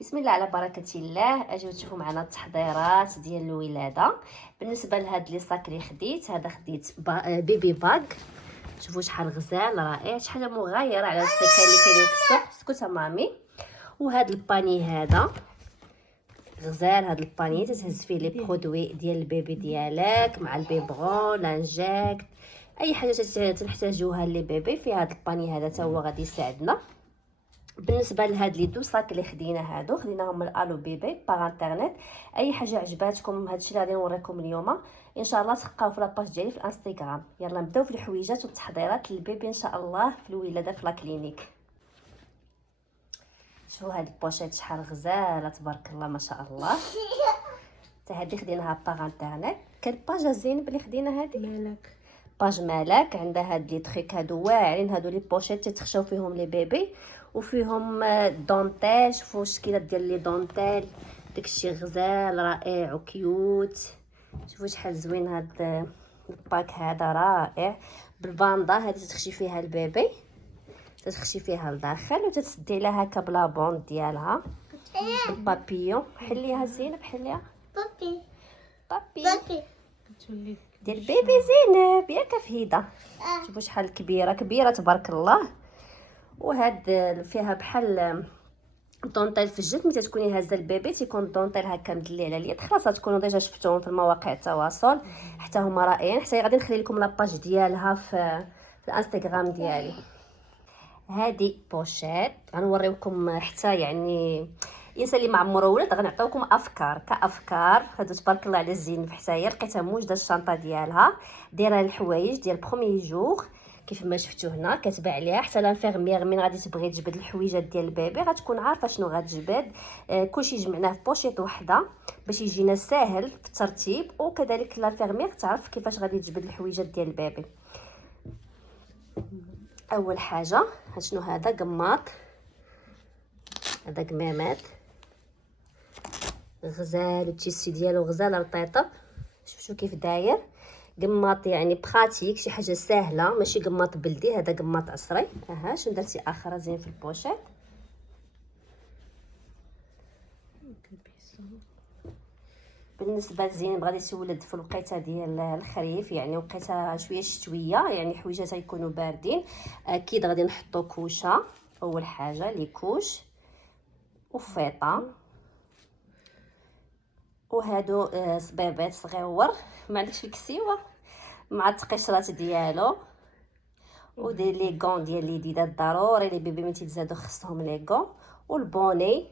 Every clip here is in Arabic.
بسم الله على بركة الله. اجيو تشوفوا معنا التحضيرات ديال الولاده. بالنسبه لهاد لي صاك اللي خديت بيبي باغ. شوفوا شحال غزال رائع، شحال مغايره على السكان اللي كاينين في السوق. اسكت مامي. وهاد الباني هذا غزال، هاد الباني تتهز فيه لي برودوي ديال البيبي ديالك مع البيبغون لانجيكت، اي حاجه تنحتاجوها للبيبي في هاد الباني هذا تا هو غادي يساعدنا. بالنسبه لهاد لي دو صاك اللي خديناهم من الو بيبي باغ انترنيت. اي حاجه عجباتكم هادشي اللي غادي نوريكم اليوم ان شاء الله تلقاوه في لاباج ديالي في الانستغرام. يلا نبداو في الحويجات والتحضيرات للبيبي ان شاء الله في الولاده في لاكلينيك. شوفوا هاد البوشيط شحال غزاله تبارك الله ما شاء الله. حتى هادي خديناها باغ انترنيت. كان باجا زينب اللي خدينا هادي مالك، باج مالك عندها هاد لي تريك هادو واعرين، هادو لي بوشيط تتخشاو فيهم لي بيبي وفيهم دونتيل. شوفوا الشكيلات ديال لي دونتيل، داكشي غزال رائع وكيوت. شوفوا شحال زوين هاد الباك هذا رائع بالباندا. هادي تتخشي فيها البيبي، تتخشي فيها لداخل وتتسدي لها هكا بلابون ديالها البابيون. حليها زينب، حليها بابي بابي ديال بيبي زينب ياك فهيده. شوفوا شحال كبيره تبارك الله. وهاد فيها بحال دونطيل في الجلد. ملي تكوني هازه البيبي تيكون الدونطيل هكا مدلي على اليد. خلاص تكونوا ديجا شفتوهم في مواقع التواصل، حتى هما رائعين. حتى غادي نخلي لكم لاباج ديالها في الانستغرام ديالي. هذه بوشيت غنوريوكم حتى يعني الانسان اللي ما عمره ولد غنعطيوكم افكار كافكار. هادو تبارك الله على زينب حتى هي لقيتها موجده الشنطه ديالها دايره الحوايج ديال بروميي جور كيف ما شفتوا هنا. كاتبه عليها حتى لانفيرميير من غادي تبغي تجبد الحويجات ديال البيبي غتكون عارفه شنو غتجبد. كلشي جمعناه في بوشيط وحده باش يجينا ساهل في الترتيب، وكذلك لانفيرميير تعرف كيفاش غادي تجبد الحويجات ديال البيبي. اول حاجه شنو هذا؟ قماط، هذا قمامات غزال والتيسي ديالو غزال رطيطه. شفتوا كيف داير؟ قماط يعني براتيك، شي حاجه سهله ماشي قماط بلدي. هذا قماط عصري. اها شنو درتي اخر زين في البوشيط؟ بالنسبه لزين غادي تولد في الوقيته ديال الخريف، يعني وقيته شويه شتويه، يعني حويجات يكونوا باردين. اكيد غادي نحطو كوشه. اول حاجه لي كوش وفيطه، وهادو صبيبات صغيور ما عندكش الكسيوه مع التقشرات ديالو. ودير لي غون ديال اليديدات ضروري لي بيبي ملي تيتزادو خصهم لي غون. والبوني،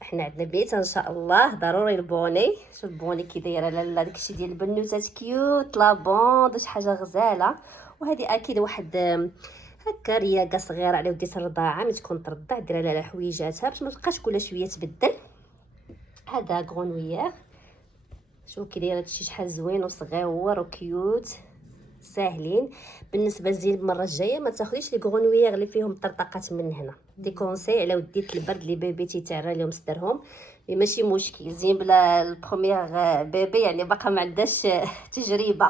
حنا عندنا بيت ان شاء الله ضروري البوني. شوف البوني كي دايره لاله داكشي ديال البنوتات كيوت لابوند شي حاجه غزاله. وهذه اكيد واحد هكا رياقه صغيره على وديت الرضاعه ملي تكون ترضع ديرها لها حويجاتها باش ما تبقاش كل شويه تبدل. هذا غرونويير، شوف كي داير هادشي شحال زوين وصغيور وكيوت ساهلين. بالنسبه لزين المره الجايه ما تاخذيش لي غرونويير اللي فيهم طرطقات من هنا. دي كونساي على وديت البرد اللي بيبي تيتعرى لهم صدرهم. ماشي مشكل زين بلا البروميير بيبي يعني باقا ما عندهاش تجربه.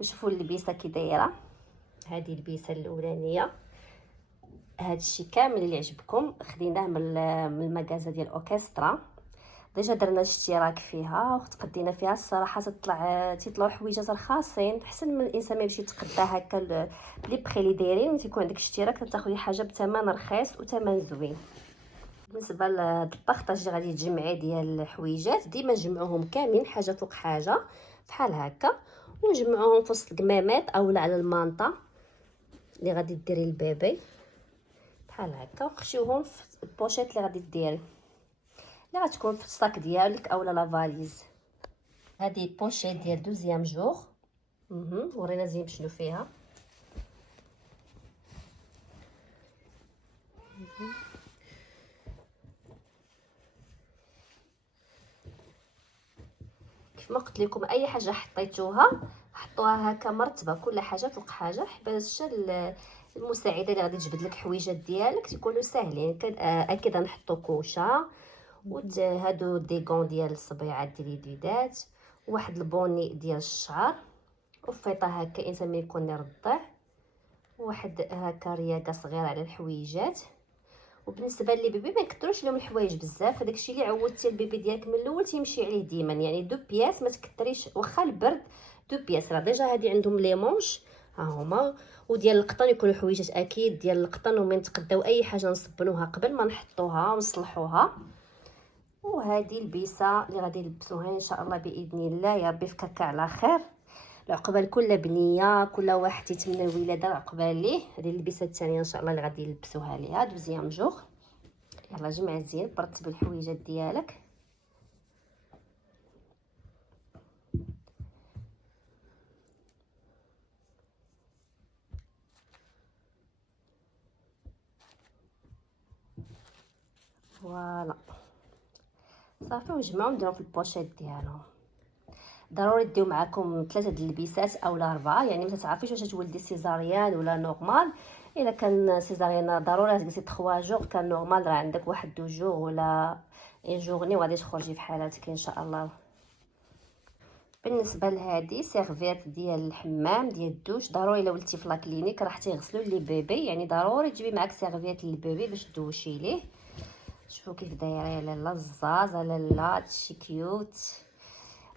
وشوفوا اللبسه كي دايره. هذه اللبسه الاولانيه. هذا الشيء كامل اللي عجبكم خديناه من المغازه ديال اوكسترا. ديجا درنا اشتراك فيها وتقدينا فيها. الصراحه تيطلعوا حويجات الخاصين احسن من الانسان ما يمشي يتقدى هكا لي بخي اللي دايرين. ملي تيكون عندك اشتراك تاخذي حاجه بثمن رخيص وثمن زوين. بالنسبه لهاد الباخطاج اللي غادي تجمعي ديال الحويجات ديما نجمعوهم كاملين حاجه فوق حاجه بحال هكا، ونجمعوهم في وسط الكمامات اولا على المانطا اللي غادي ديري البيبي بحال هكا، وخشيوهم في البوشيط اللي غادي ديري اللي غتكون في الصاك ديالك اولا لا فاليز. هذه بوشيط ديال دوزيام جور. ورينا زين شنو فيها. كيف ما قلت لكم اي حاجه حطيتوها حطوها هكا مرتبه، كل حاجه فوق حاجه باش المساعده اللي غادي تجبد لك حويجات ديالك تكونوا ساهلين. اكيد غنحطوا كوشه هادو دي غون ديال الصبيعات ديال اليديدات، واحد البوني ديال الشعر، وفيطه هكا انسان ما يكون يرضع، واحد هكا رياقه صغيره على الحويجات، وبالنسبه للبيبي ما يكثروش لهم الحوايج بزاف، هذاك الشيء اللي عودتي البيبي ديالك من الاول تيمشي عليه ديما، يعني دو بياس ما تكثريش، واخا البرد دو بياس راه ديجا هادي عندهم لي مونش ها هما، وديال القطن يكونوا حويجات اكيد ديال القطن، وما نتقداو اي حاجه نصبنوها قبل ما نحطوها ونصلحوها. وهذه البيسه اللي غادي نلبسوها ان شاء الله باذن الله، يا ربي فكك على خير. العقبال كل بنيه كل واحد يتمنى الولاده العقبال ليه. هذه اللبسه الثانيه ان شاء الله اللي غادي نلبسوها ليها دوزيام جوغ. يلا جمع زين برتب الحويجات ديالك. فوالا صافي، وجمعوا نديرو في البوشيط ديالهم. ضروري ديو معكم 3 د اللبسات اولا 4، يعني ما تعرفيش واش تولدي سيزاريان ولا نورمال. الا كان سيزاريان ضروري تجلسي 3 جوغ، كان نورمال راه عندك 1 2 جوغ ولا اي جورني وغادي تخرجي في حالاتك ان شاء الله. بالنسبه لهذه سيرفيت ديال الحمام ديال الدوش، ضروري الا ولتي في لاكلينيك راح تغسلوا لي بيبي، يعني ضروري تجيبي معاك سيرفيت للبيبي باش تدوشي ليه. شوفوا كيف دايره يا لاله الزاز، لاله هادشي كيوت.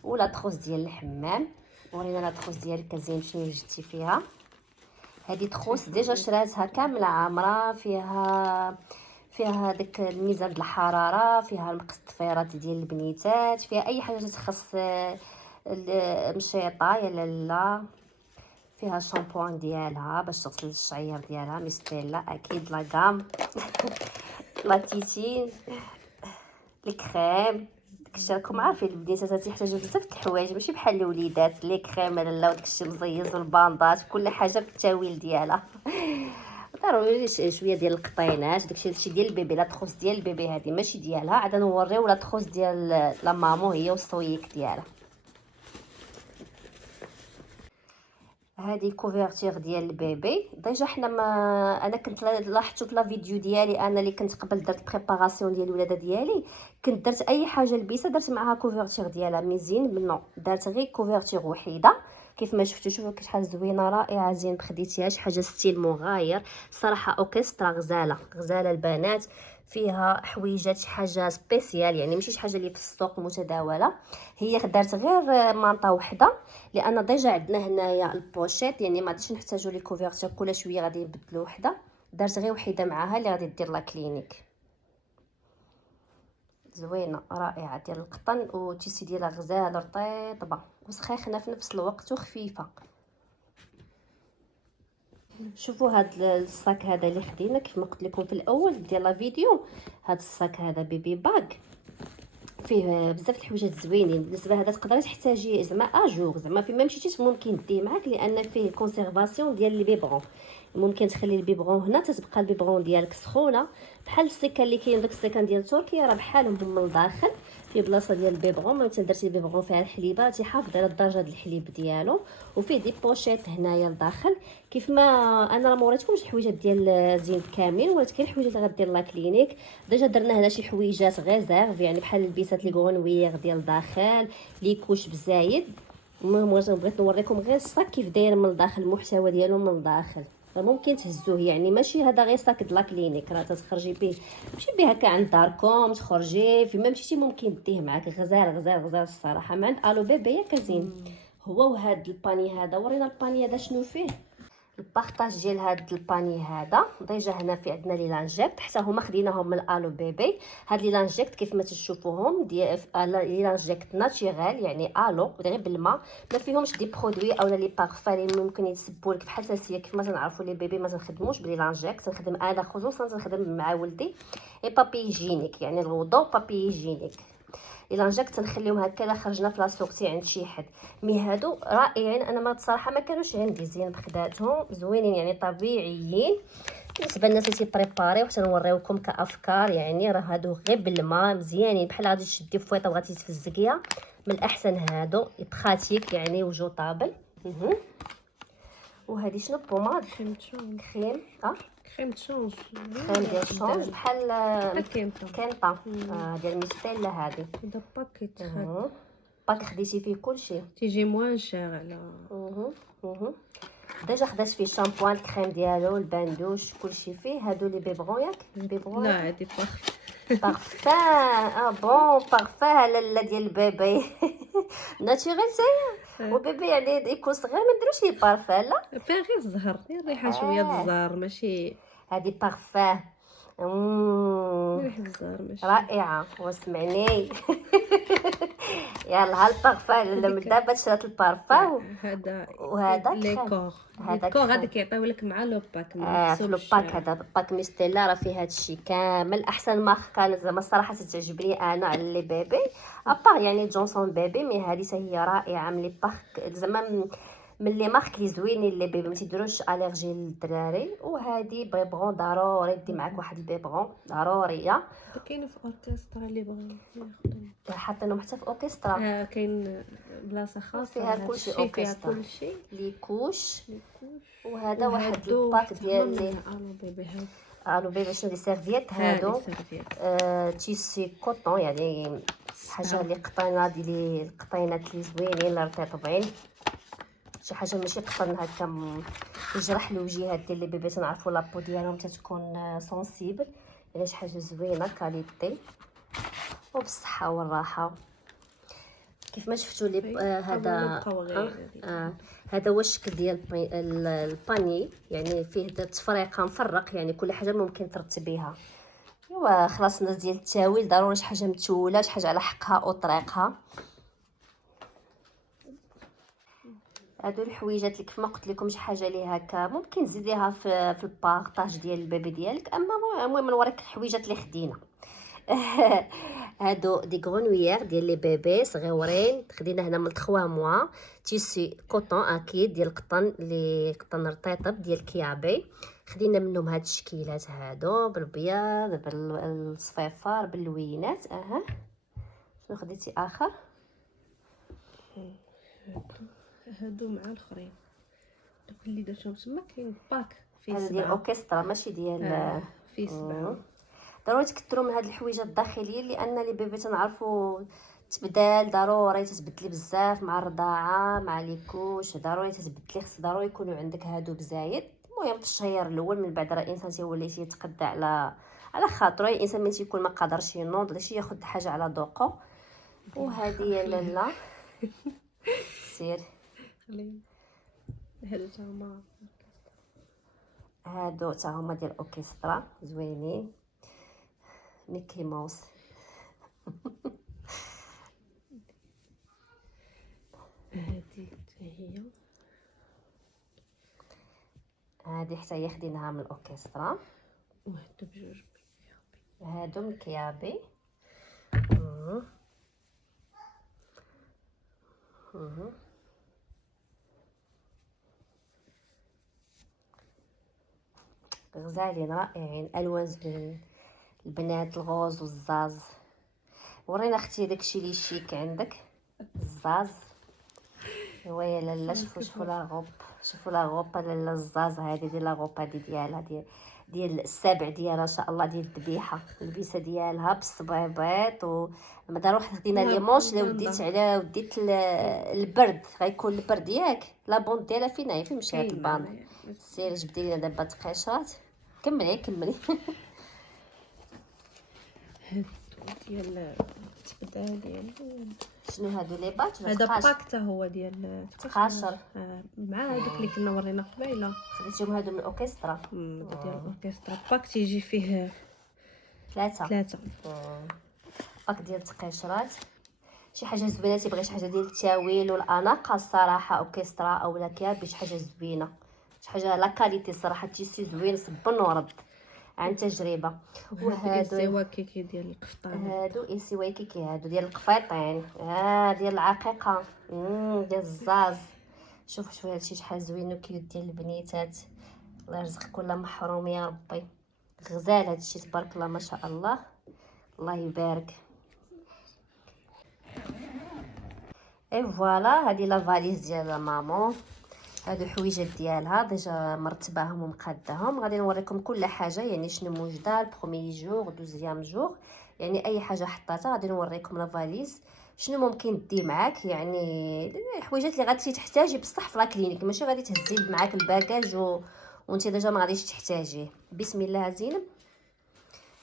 ولا تخوص ديال الحمام، ورينا لا تخوص ديالك كزين شنو وجدتي فيها. هذه تخوص ديجا شراتها كامله عامره، فيها داك الميزان د الحراره، فيها المقص الطفيرات ديال البنيتات، فيها اي حاجه تخص المشيطه يا لاله. فيها شامبوان ديالها باش تغسل الشعير ديالها، ميستيلا اكيد لاكام لا تيتين الكريم. داكشي راكم عارفين البنيتات تيحتاجوا بزاف د الحوايج، ماشي بحال الوليدات لي كريم لالا وداكشي مزيز والباندات كل حاجه بالتاويل ديالها. ضروري شويه ديال القطينات، داكشي ديال البيبي. لا تخص ديال البيبي هذه ماشي ديالها، عاد نوريو لا تخص ديال لا مامو هي والصويك ديالها. هذه كوفرتير ديال البيبي ديجا حنا ما انا كنت لاحظتو في لا فيديو ديالي انا اللي كنت قبل درت بريباراسيون ديال الولاده ديالي، كنت درت اي حاجه لبسه درت معها كوفرتير ديالها مزيان منو، درت غير كوفرتير وحيده كيف ما شفتوا. شوفوا شحال زوينه رائعه زين بخديتيهاش حاجه ستيل مغاير صراحه. اوكسترا غزاله البنات، فيها حويجات شي حاجه سبيسيال، يعني ماشي شي حاجه اللي في السوق متداوله. هي دارت غير مانطه وحده لان ديجا عندنا هنايا البوشيط، يعني ما غاديش نحتاجوا لي كوفرتير كل شويه غادي نبدلوا وحده. درت غير وحده معاها اللي غادي دير لا كلينيك. زوينه رائعه ديال القطن، والتيسي ديالها غزال رطيبه وسخيخنه في نفس الوقت وخفيفه. شوفوا هاد الصاك هذا اللي خدينا كيف ما قلت لكم في الاول ديال لا فيديو. هاد الصاك هذا بيبي باك فيه بزاف الحوايجات زوينين. بالنسبه هذا تقدري تحتاجيه زعما اجور، زعما فين ما مشيتيش ممكن ديه معاك لان فيه كونسيرفاسيون ديال البيبرون. ممكن تخلي البيبرون هنا تتبقى البيبرون ديالك سخونه بحال السكان اللي كاين داك السكان ديال تركيا راه بحالهم هم من الداخل في بلاصه ديال البيبرون. ما درتي البيبرون فيها الحليبه تيحافظ على درجه الحليب ديالو، وفيه دي بوشيط هنايا لداخل. كيف ما انا راه موريتكمش الحويجات ديال الزين كاملين، ولكن كاين الحويجات اللي غدير لا كلينيك. ديجا درنا هنا شي حويجات ريزيرف، يعني بحال البيسات لي غونويير ديال داخل لي كوش بزايد. المهم بغيت نوريكم غير الصاك كيف داير من الداخل، المحتوى ديالو من الداخل ممكن تهزوه، يعني ماشي هذا غير صاك د لا كلينيك راه تخرجي به ماشي به هكا عند داركم تخرجي فيما مشيتي ممكن ديه معاك. غزال الصراحه. ما عند الو بيبي ياك زين هو. وهاد الباني هذا ورينا الباني هذا شنو فيه. البارطاج ديال هاد الباني هذا ديجا هنا في عندنا لي لانجيكت حتى هما خديناهم من الالو بيبي. هاد لي لانجيكت كيف ما تشوفوهم ديال لي لانجيكت ناتشورال، يعني الو غير بالماء، ما فيهمش دي برودوي اولا لي بارفان اللي ممكن يتسبوا لك بحال حساسيه. كيف ما تنعرفوا لي بيبي ما تنخدموش بلي لانجيكت، تنخدم انا خصوصا تنخدم مع ولدي اي بابي جينيك، يعني الوضوء بابي جينيك. الا جاك تنخليهم هكا الا خرجنا في لاسورتي عند شي حد. مي هادو رائعين، انا ما بصراحه ما كانوش عندي زين بخداتهم زوينين يعني طبيعيين. بالنسبه للناس اللي تيبريباريو حتى نوريوكم كافكار، يعني راه هادو غير بالماء مزيانين بحال غادي تشدي فويطه وغادي تفزقيها. من الاحسن هادو بخاتيك يعني وجو طابل. وهذه شنو بوماد كريم كريم تشونج كريم ديال الشونج بحال كينطا ديال ميستيلا. هذه هذا باكيت باك خديتي فيه كلشي تيجي موان شير على ديجا خدات فيه الشامبوان، الكريم ديالو، الباندوش، كلشي فيه. هادو لي بيبغون ياك بيبغون لا هادي بارفان. بون بارفان لالا ديال البيبي ناتوريل تاهي. وبيبي يعني يكون صغير ما نديروش ليه بارفان لا. فيها غير الزهر، غير الريحه شويه د الزهر ماشي هادي بارفان. ريحه الزهر ماشي رائعه واسمعني يلا هالبارفان لا من دابا شرات البارفان. هذا وهذا لي كريم. كور هذا الكور كريم. هذا كيعطيو لك مع لو باك ما في لو محسوبش. باك. هذا باك ميستيلا راه فيه هادشي كامل. احسن ماركه زعما الصراحه تعجبني انا على لي بيبي ابار يعني جونسون بيبي، مي هذه حتى هي رائعه من لي باك زعما من لي مارك لي زوينين لي بيبي ما تيديروش اليرجي للدراري. وهذه بيبغون ضروري دي معاك واحد البيبغون ضروريه. كاين في اوركسترا اللي بغا ياخذوا حاطينهم حتى في اوركسترا كاين بلاصه خاصه فيها لهذا كلشي الشيء، فيها اوركسترا كلشي لي كوش. ليكوش. وهذا واحد وهادو الباك حتى ديال هما لي من الو بيبي هاد الو بيبي شنو لي سيرفييت هادي هادو. سيرفيات تيسي كوطون يعني حاجه اللي قطينه ديال القطينات اللي زوينين رطيبين. شي حاجه ماشي قطن هكا يجرح الوجيهات ديال لي بيبي تنعرفوا لابو ديالهم تتكون سونسيبل. يعني شي حاجه زوينه كاليتي وبالصحه والراحه. كيف ما شفتوا لي هذا هذا هو الشكل ديال الباني. يعني فيه تفريقه مفرق، يعني كل حاجه ممكن ترتبيها. ايوا خلاص الناس ديال التاويل ضروري شي حاجه متوله، شي حاجه على حقها او طريقها. هادو الحويجات اللي كيف ما قلت لكم شي حاجه اللي هكا ممكن تزيديها في البارطاج ديال البيبي ديالك. اما المهم نوريك الحويجات اللي خدينا هادو دي غرونويير ديال لي بيبي صغيورين. خدينا هنا من 3 موا تيسي كوطون اكيد ديال القطن، اللي قطن رطيطب ديال كيابي. خدينا منهم هاد الشكيلات هادو بالبياض بالصفيفار باللوينات. شنو خديتي اخر؟ هادو مع الاخرين دوك اللي درتهم تما. كاين باك فيه هذا ديال 7 اوركسترا ماشي ديال فيه 7 ضروري تكثروا من هاد الحويجات الداخليين، لان لي بيبي تنعرفوا تبدال ضروري تتبدلي بزاف مع الرضاعه مع لي كوش. ضروري تتبدلي، خص ضروري يكونوا عندك هادو بزايد. المهم في الشهر الاول من بعد راه الانسان تيولي تيتقدى على خاطره. الانسان ملي تيكون ما قادرش ينوض ولا شي ياخذ حاجه على ذوقه. وهذه يا لالا سير هادو تا هما هادو تا هما ديال اوركسترا زوينين ميكي ماوس هادي هي هادي حتى هي خديناها من الاوركسترا. وهادو بجوج هادو من كيابي. غزالين رائعين، الوان زوين، البنات الغوز والزاز. ورينا اختي داكشي لي شيك عندك الزاز. ايوا يا لالا شوفوا لا غوب، شوفوا لا غوب لالا الزاز. هذه ديال لا غوب هذه ديالها ديال السبع ديالها ان شاء الله، ديال الذبيحه. اللبسه ديالها بالصبيبيط. وما داروح خدينا لي مونش اللي وديت البرد. غيكون البرد ياك لا بوند ديالها فين هي؟ فين مشات الباند؟ سيري جبدي لينا دابا تقيشات. كملي ديال التبدال ديال شنو هادو لي بات ولا هذا تقاش؟ باك حتى هو ديال تقاشر مع هذوك اللي كنا ورينا قبيله. خديتيهم هادو من الاوركسترا ديال الاوركسترا. باك تيجي فيه 3 باك ديال تقيشرات. شي حاجه زوينه تيبغي شي حاجه ديال التاويل والاناقه الصراحه اوكسترا اولا كيابي شي حاجه زوينه، شي حاجه لا كاليتي الصراحه. تيسي زوين صبن ورد عن تجربه. وهادو سواكيكي ديال القفطان. هادو ايسي وايكيكي هادو ديال القفيطين. ديال العقيقه ديال الزاز. شوف هادشي شحال زوين وكيوت ديال البنيتات. الله يرزق كل محروم يا ربي. غزال هادشي تبارك الله ما شاء الله، الله يبارك. اي فوالا هذه لا فاليز ديال مامون. هادو الحويجات ديالها ديجا مرتباهم ومقاداهم. غادي نوريكم كل حاجه يعني شنو موجوده البروميي جور دوزيام جور. يعني اي حاجه حطاتها. غادي نوريكم لا فاليز شنو ممكن دي معاك، يعني الحويجات اللي غادي تحتاجي بصح في لا كلينيك، ماشي غادي تهزي معاك الباكاج وانت ديجا ما غاديش تحتاجيه. بسم الله زينب،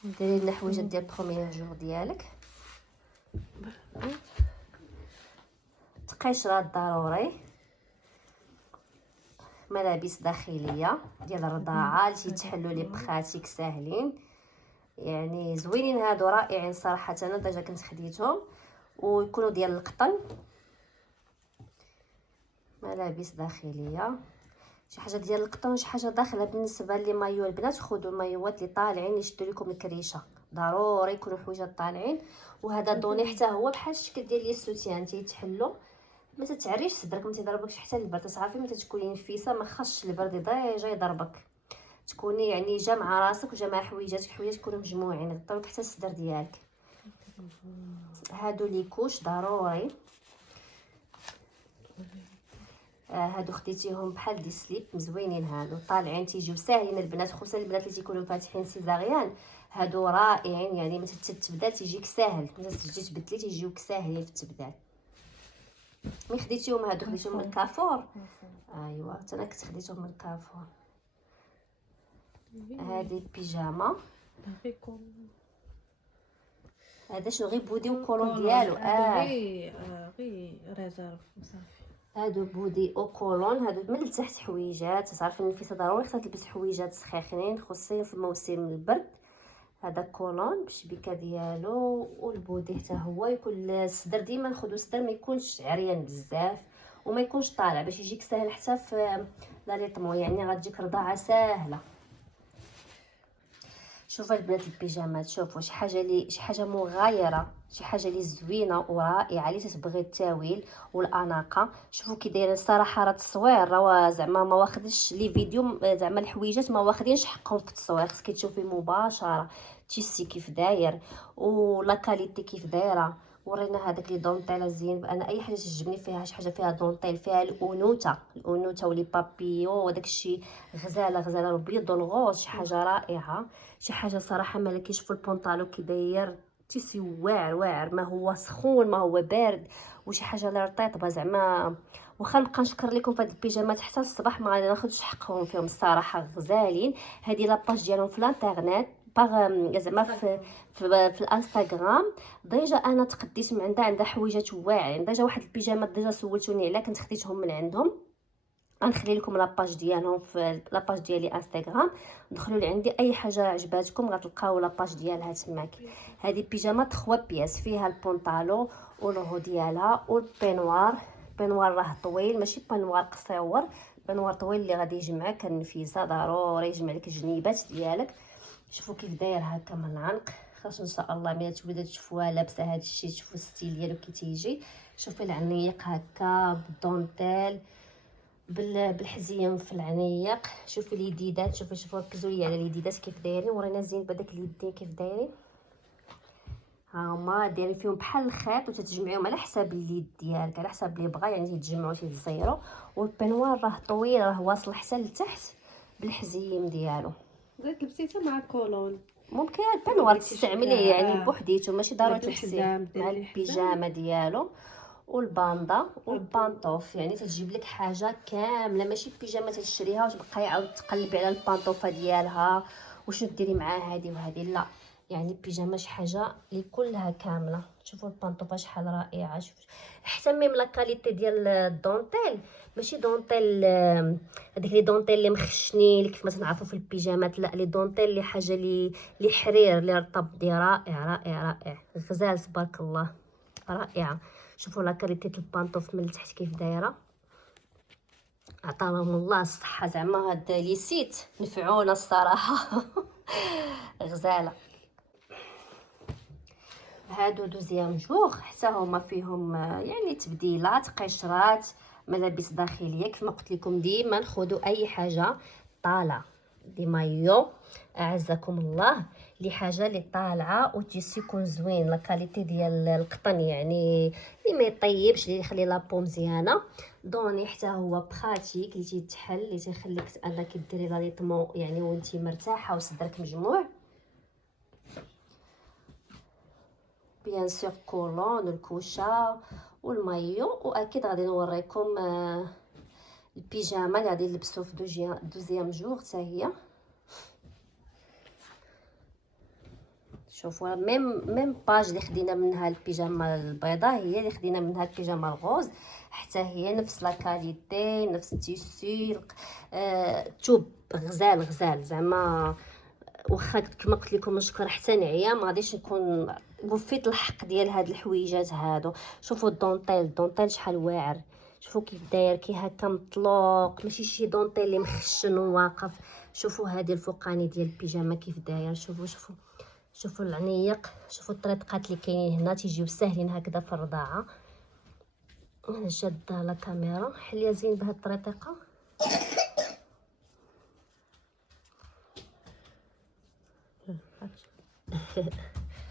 ديري لنا حويجات ديال بروميير جور ديالك. تقشرات ضروري، ملابس داخليه ديال الرضاعه اللي تيتحلوا لي بخاتيك ساهلين، يعني زوينين هادو، رائعين صراحه. انا ديجا كنت خديتهم ويكونوا ديال القطن. ملابس داخليه، شي حاجه ديال القطن وشي حاجه داخله. بالنسبه لي مايو البنات، خذوا المايوات اللي طالعين يشدوا لكم الكريشه، ضروري يكونوا حويجات طالعين. وهذا دوني حتى هو بحال الشكل ديال لي السوتيان تيتحلوا، ما تتعريش صدرك، ما تيضربكش حتى البرد. تعرفي ملي تكوني نفيسه ما خصش البرد ديجا يضربك، تكوني يعني جامعه راسك وجامعه حويجاتك، حويجات يكونوا مجموعين يغطيوك حتى الصدر ديالك. هادو لي كوش ضروري، هادو خديتيهم بحال دي سليب مزوينين، هادو طالعين تيجيو ساهلين البنات، خصوصا البنات اللي تيكونوا فاتحين سيزاريان. هادو رائعين، يعني ملي تتبدا تيجيك ساهل، ملي تجي تبدلي تيجيوك ساهلين في التبدال. مي خديتيهم هادو خديتيهم من كافور. ايوا حتى انا كنت خديتهم من كافور. هذه بيجاما، هذا شنو غير بودي وكولون ديالو. غير ريزيرف صافي. هادو بودي او كولون، هادو من التحت حويجات. تعرفي النفيسه ضروري خصها تلبس حويجات سخاخنين، خصوصا في موسم البرد. هذا كولون بالشبيكه ديالو، والبودي حتى هو يكون الصدر ديما ناخذوا الصدر ما يكونش عريان بزاف وما يكونش طالع باش يجيك ساهل حتى في لا ليطمو، يعني غتجيك رضاعه ساهله. شوفوا البنات البيجامات، شوفوا شي حاجه مغايره، شي حاجه اللي زوينه ورائعه اللي تتبغي التاويل والاناقه. شوفوا كي دايره الصراحه، راه التصوير راه زعما ما واخدش لي فيديو، زعما الحويجات ما واخدينش حقهم في التصوير، خصك تشوفي مباشره تيسي كيف داير ولا كاليتي كيف دايره. ورينا هذاك لي دونطيل زين. انا اي حاجه تعجبني فيها شي حاجه فيها دونطيل، فيها الانوثه ولي بابيو وداك الشيء، غزاله البيض والغوص، شي حاجه رائعه. شي حاجه صراحه ما لكيش في البونطالو كي داير تيسي واعر، ما هو سخون ما هو بارد، وشي حاجه اللي رطيطبه زعما. واخا نبقى نشكر لكم في هاد البيجامات حتى الصباح ما غادي ناخذش حقهم فيهم الصراحه، غزالين. هذه لاباج ديالهم في الانترنت باغ زعما في الانستغرام. ديجا انا تقديت من عندها حويجات واعرين. ديجا واحد البيجامات ديجا سولتوني عليها كنت خديتهم من عندهم. غنخلي لكم لاباج ديالهم في لاباج ديالي انستغرام، دخلوا لي عندي اي حاجه عجباتكم غتلقاو لاباج ديالها تماك. هذه بيجامه 3 بياس، فيها البونطالو والهو ديالها والبينوار. البينوار راه طويل ماشي بينوار قصير، بينوار طويل اللي غادي يجمعك النفيسه، ضروري يجمع لك الجنيبات ديالك. شوفوا كيف داير هكا من العنق، خاص ان شاء الله ملي تبدا تشوفوها لابسه هذا الشيء تشوفوا الستيل ديالو كي تيجي. شوفي العنيق هكا بالدونتيل بالحزيم في العنيق. شوفي اليديدات، شوفوا ركزوا لي على اليديدات كيف دايرين. ورينا زين بداك اليدين كيف دايرين، ها هما دايرين فيهم بحال الخيط وتتجمعيهم على حساب اليد ديالك، على حساب اللي بغا يعني تيتجمعوا تيتزيروا. والبنوار راه طويل، راه واصل حتى لتحت بالحزيم ديالو. بغيت لبسيتها مع كولون، ممكن البنوار ديتي تستعمليه يعني شكلها بوحديتو، ماشي ضروري بالحزام، تلبسيه ديري مع ليه البيجامه ديالو. والباندا والبانطوف، يعني تجيب لك حاجه كامله، ماشي بيجامه تشريها وتبقاي عاود تقلبي على البانطوفه ديالها وشنو ديري معاها هذه وهذه، لا يعني بيجامه شي حاجه اللي كلها كامله. شوفوا البانطوفه شحال رائعه. شوف حتى ميم لا كاليتي ديال الدونتيل ماشي دونتيل هذيك لي دونتيل اللي مخشنين كيف ما تنعرفوا في البيجامات، لا لي دونتيل اللي حاجه اللي حرير اللي رطب دي رائع غزال تبارك الله رائعه. شوفوا لا كاليتي البانطوف من التحت كيف دايره، عطاهم الله الصحه. زعما هاد لي سيت نفعونا الصراحه غزاله. هادو دوزيام جوغ حتى هما فيهم يعني تبديلات، قشرات، ملابس داخليه. كيف ما قلت لكم ديما نخذوا اي حاجه طالعه دي مايو اعزكم الله، لي حاجه اللي طالعه وتيسي يكون زوين، لا كاليتي ديال القطن يعني اللي ما يطيبش، اللي يخلي لابو مزيانه. دوني حتى هو براتيك اللي تيتحل، اللي تيخليك انك ديري لا ليطمو يعني وانتي مرتاحه وصدرك مجموع. بيان سور كولون الكوشه والمايو. واكيد غادي نوريكم البيجامه اللي غادي نلبسو في دوزيام جور حتى هي. شوفوا ميم باج اللي خدينا منها البيجامه البيضاء هي اللي خدينا منها البيجامه الغوز، حتى هي نفس لا كاليتي نفس التيسي. توب غزال زعما. واخا كما قلت لكم نشكر حتى نعيا ما غاديش نكون وفيت الحق ديال هاد الحويجات هادو. شوفوا الدونطيل شحال واعر، شوفوا كيف داير كي هكا مطلوق، ماشي شي دونطيل اللي مخشن وواقف. شوفوا هذه الفوقاني ديال البيجامه كيف داير، شوفوا العنيق، شوفوا الطريقات اللي كاينين هنا تيجيو ساهلين هكذا في الرضاعه. انا شاده لا كاميرا حليه زين بهذه الطريقه.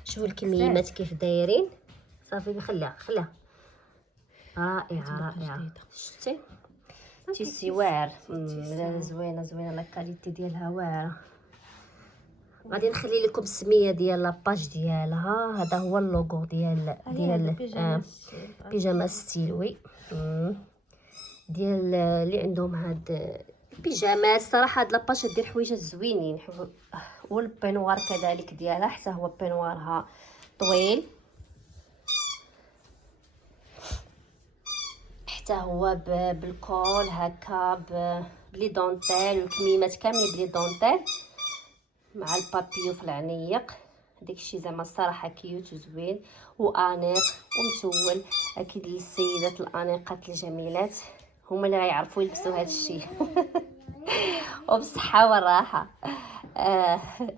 شوفوا الكميمات كيف دايرين. صافي خليها رائعه. شتي تيسي واعر. زوينه لا كاليتي ديالها واعره. غادي نخلي لكم السميه ديال لاباج ديالها. هذا هو اللوغو ديال بيجاما ستيل وي ديال اللي عندهم هاد البيجامات. صراحه هاد لاباج دير حويجات زوينين. والبينوار كذلك ديالها حتى هو بينوارها طويل، حتى هو بالكول هكا بلي دونتيل، والكميمات كاملين بلي دونتيل مع البابيو في العنيق. داكشي زعما الصراحه كيوت وزوين وانيق ومسول. اكيد للسيدات الانيقات الجميلات هما اللي غيعرفوا يلبسوا هذا الشيء. وبالصحه والراحه.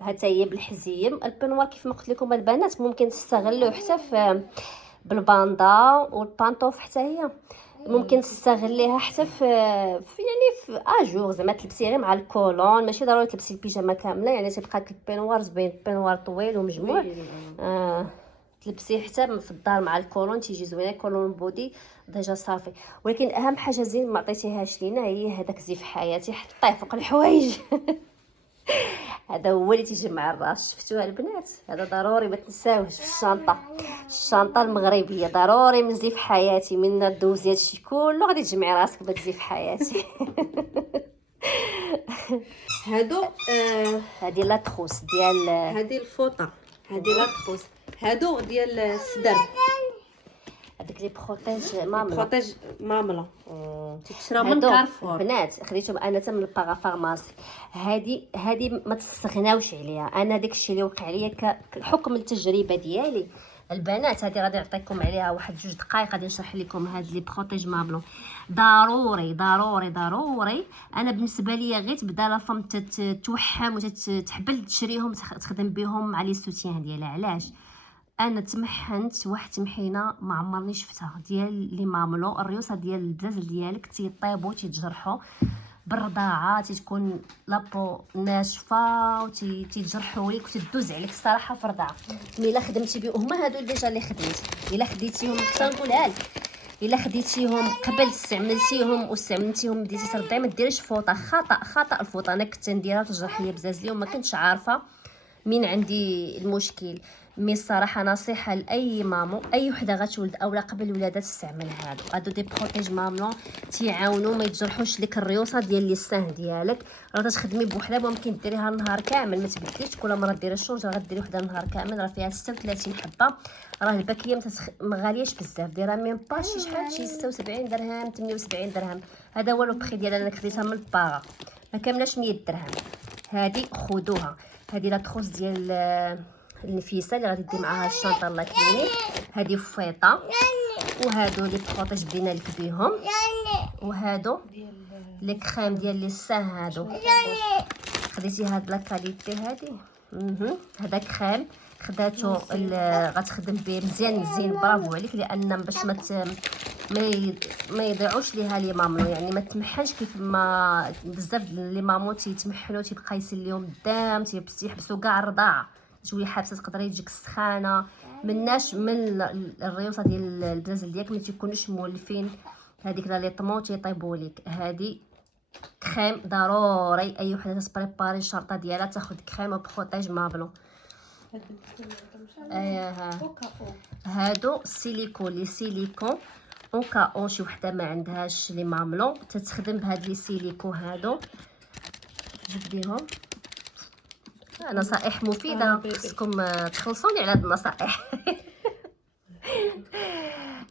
حتى هي بالحزيم. البنوار كيف ما قلت لكم البنات ممكن تستغلوا حتى في بالباندا والبانطوف، حتى هي ممكن تستغليها حتى في يعني في اجور زعما تلبسي غير مع الكولون، ماشي ضروري تلبسي البيجامه كامله. يعني تيبقى لك البينوار زوين، البينوار طويل ومجموع. تلبسيه حتى في الدار مع الكولون تيجي زوينه، كولون بودي ديجا صافي. ولكن اهم حاجه زين ما عطيتيهاش لينا هي هذاك زيف حياتي، حطيه فوق الحوايج. هذا هو اللي تيجي مع الراس. شفتوها البنات؟ هذا ضروري ما تنساوش في الشنطه المغربيه. ضروري من زيف حياتي، من دوزي هادشي كله غادي تجمعي راسك بتزيف حياتي. هادو هذه لا تخوص ديال هذه الفوطه، هذه لا تخوص. هادو ديال الصدر، هذيك لي بروتيج ماملا. بروتيج ماملا تشرا من كارفور. بنات خديتهم انا حتى من الباغا فارماسي. هذه ما تستغناوش عليها. انا داكشي اللي وقع ليا كحكم التجربه ديالي البنات. هذه غادي نعطيكم عليها واحد 2 دقائق غادي نشرح لكم هاد لي بروتيج مابلون. ضروري ضروري ضروري. انا بالنسبه ليا غير تبدا لا فم تتوحم وتتحبل تشريهم تخدم بهم مع لي سوتيان ديالها. علاش؟ انا تمحنت واحد تمحينه ما عمرني شفتها ديال لي ماملو. الريوسه ديال البزاز ديالك تيطيبوا تيتجرحوا بالرضاعه، تتكون لابو ناشفه وتيتجرحوا لك وتدوز عليك الصراحه في الرضاعه. مي الا خدمتي بهم هما هادو ديجا اللي خدمت، الا خديتيهم كنقولها لك، الا خديتيهم قبل استعملتيهم واستعملتيهم بديتي ترضعي ما ديريش فوطه. خطا الفوطه. انا كنت نديرها وتجرح ليا بزاز اليوم ما كنتش عارفه من عندي المشكل. مي الصراحه نصيحه لاي مامو اي وحده غتولد اولا قبل الولاده تستعمل هادو دي بروتيج ماملون. تيعاونوا ما يتجرحوش لك الريوسه ديال لسان ديالك. راه تخدمي بوحده ممكن ديريها النهار كامل ما تبدليش. كل مره ديري الشورج راه غديري وحده النهار كامل. راه فيها 36 حبه. راه الباكيه ما غالياش بزاف، دايره ميم با شي شحال شي 76 درهم 78 درهم. هذا هو لو بري ديالها. انا خديتها من الباغا ما كاملاش 100 درهم. هذه خذوها. هذه لا تخص ديال النفيسه اللي غادي دير معاها الشنطه لا كلينيك. هذه فيطه. وهادو لي بروطيج بدينا لك بيهم. وهادو لي كريم ديال لي سان. هادو خديتي هاد لا كاليتي هادي. هذا كريم خداتو غتخدم به مزيان. برافو عليك. لان باش ما يضيعوش ليها لي ماملو. يعني ما تمحنش كيف ما بزاف لي مامو تيتمحنوا تيبقى يسيل ليهم الدم تيحبسوا كاع الرضاعه. شويه حابسه تقدري تجيك السخانه مناش من الريوسه ديال البزازل ديالك ما تيكونوش مولفين. هذيك لي طمو تيطيبوا لك. هذه كريم ضروري اي وحده تبريباري الشرطه ديالها تاخذ كريم وبروتيج مابلون. هادو سيليكون لي سيليكون اون كاو شي وحده ما عندهاش لي ماملون تتخدم بهاد لي سيليكون هادو. جيب بيهم نصائح مفيده، خصكم تخلصوني على هاد النصائح.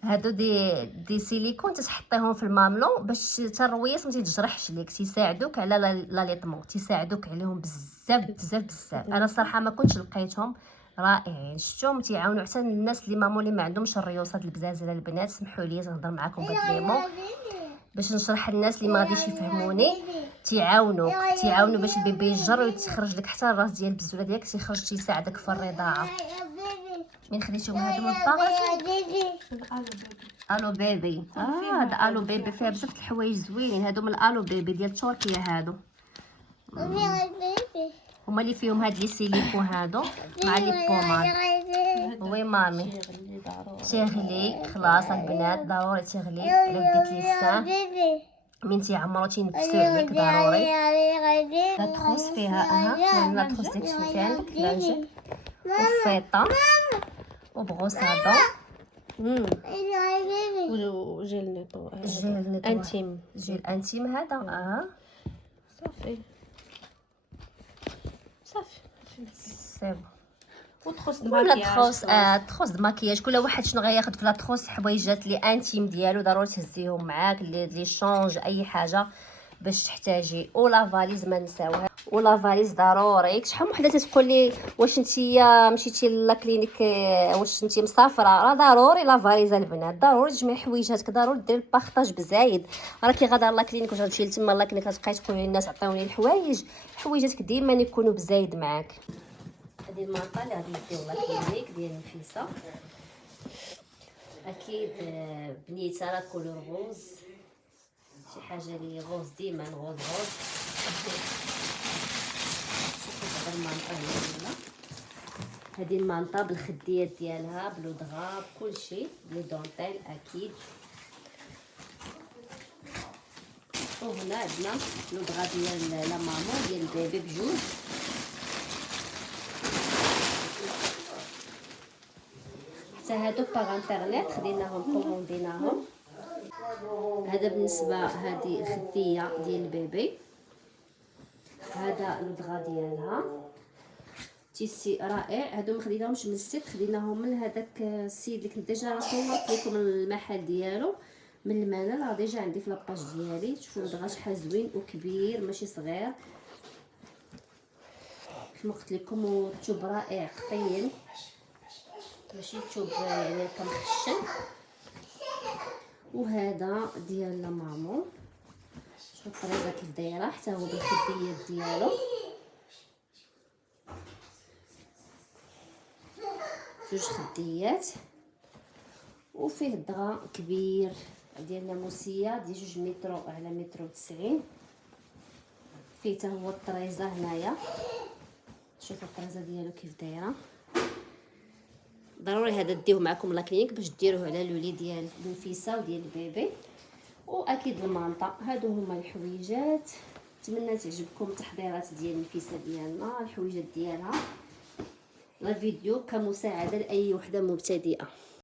هادو دي سيليكون تتحطيهم في الماملون باش الرويس ما تيتجرحش ليك، تيساعدوك على لا ليطمون، تيساعدوك عليهم بزاف بزاف بزاف. انا الصراحه ما كنتش لقيتهم رائعين، شفتهم تيعاونوا حتى الناس اللي مامون اللي ما عندهمش الريوسات البزازه. البنات سمحوا لي تنهضر معكم بهاد لي مون باش نشرح الناس اللي ما غاديش يفهموني. تيعاونوا باش البيبي يجر ويتخرج لك حتى الراس ديال البزوله ديالك تيخرج، تيساعدك في الرضاعه. من خديتهم هادو من الباغ؟ الو بيبي. هذا الو بيبي فيها بزاف د الحوايج زوينين. هادو من الو بيبي ديال تركيا هادو، هما اللي فيهم هاد لي سيليكون هادو مع لي بوماد. وي مامي تيغلي خلاص البنات ضروري تيغلي على بديت لي السان من تيعمرو تينفسو عليك ضروري. هاد تخص فيها لا تخص ديك الشيء عندك لانجي وفيطه وبغوصادو وجيل نيطو جيل انتيم. جيل انتيم هذا صافي سي وتخص ولا الماكياج. تخص الماكياج. كل واحد شنو غياخد في لا تخص حوايجات لي انتيم ديالو ضروري تهزيهم معاك، لي شونج اي حاجه باش تحتاجي. ولا فاليز ما نساوها، ولا فاليز ضروري. شحال من وحده تتقول لي واش نتيا مشيتي لا كلينيك واش نتي مسافره؟ راه ضروري لا فاليز البنات، ضروري تجمعي حويجاتك، ضروري دير البارطاج بزايد. راه كي غادا لا كلينيك واش غتمشي لتما لا كلينيك غتبقاي تقولي للناس عطيوني الحوايج، حويجاتك ديما يكونوا بزايد معاك. هذه المارطه اللي غادي نديو لا كلينيك ديال نفيسه، اكيد بنيته لا كولور غوز، شي حاجه لي غوز ديما غوز. شوفوا المانطا هنا، هذه المانطا بالخديات ديالها بلودغا بكلشي لي دونتيل اكيد. وهنا عندنا لودغا ديال لا مامون ديال البيبي بجوج. حتى هادو باغ انترنيت خديناهم كومونديناهم. هذا بالنسبه هذه خديه ديال البيبي، هذا لودغا ديالها تيسي رائع. هادو ما خديناهمش من السيت، خديناهم من هذاك السيد اللي كنت ديجا صورت لكم المحل ديالو من المنال، راه ديجا عندي في لاباج ديالي. شوفوا لودغا شحال زوين وكبير ماشي صغير كما قلت لكم، والثوب رائع قطين ماشي ثوب يعني كمخشن. وهذا ديال لا مامون، شوف الطريزه كيف دايره حتى هو بالخديات ديالو، جوج خديات. وفيه دغا كبير ديال ناموسيه ديال 2 متر على 1.90 متر. فيه حتى هو الطريزه هنايا، شوفوا الطريزه ديالو كيف دايره. ضروري هذا ديوه معكم لا كلينيك باش ديروه على الوليد ديال نفيسه وديال البيبي. واكيد المانطا. هادو هما الحويجات، نتمنى تعجبكم التحضيرات ديال نفيسه ديالنا، الحويجات ديالها. لا فيديو كمساعده لاي وحده مبتدئه.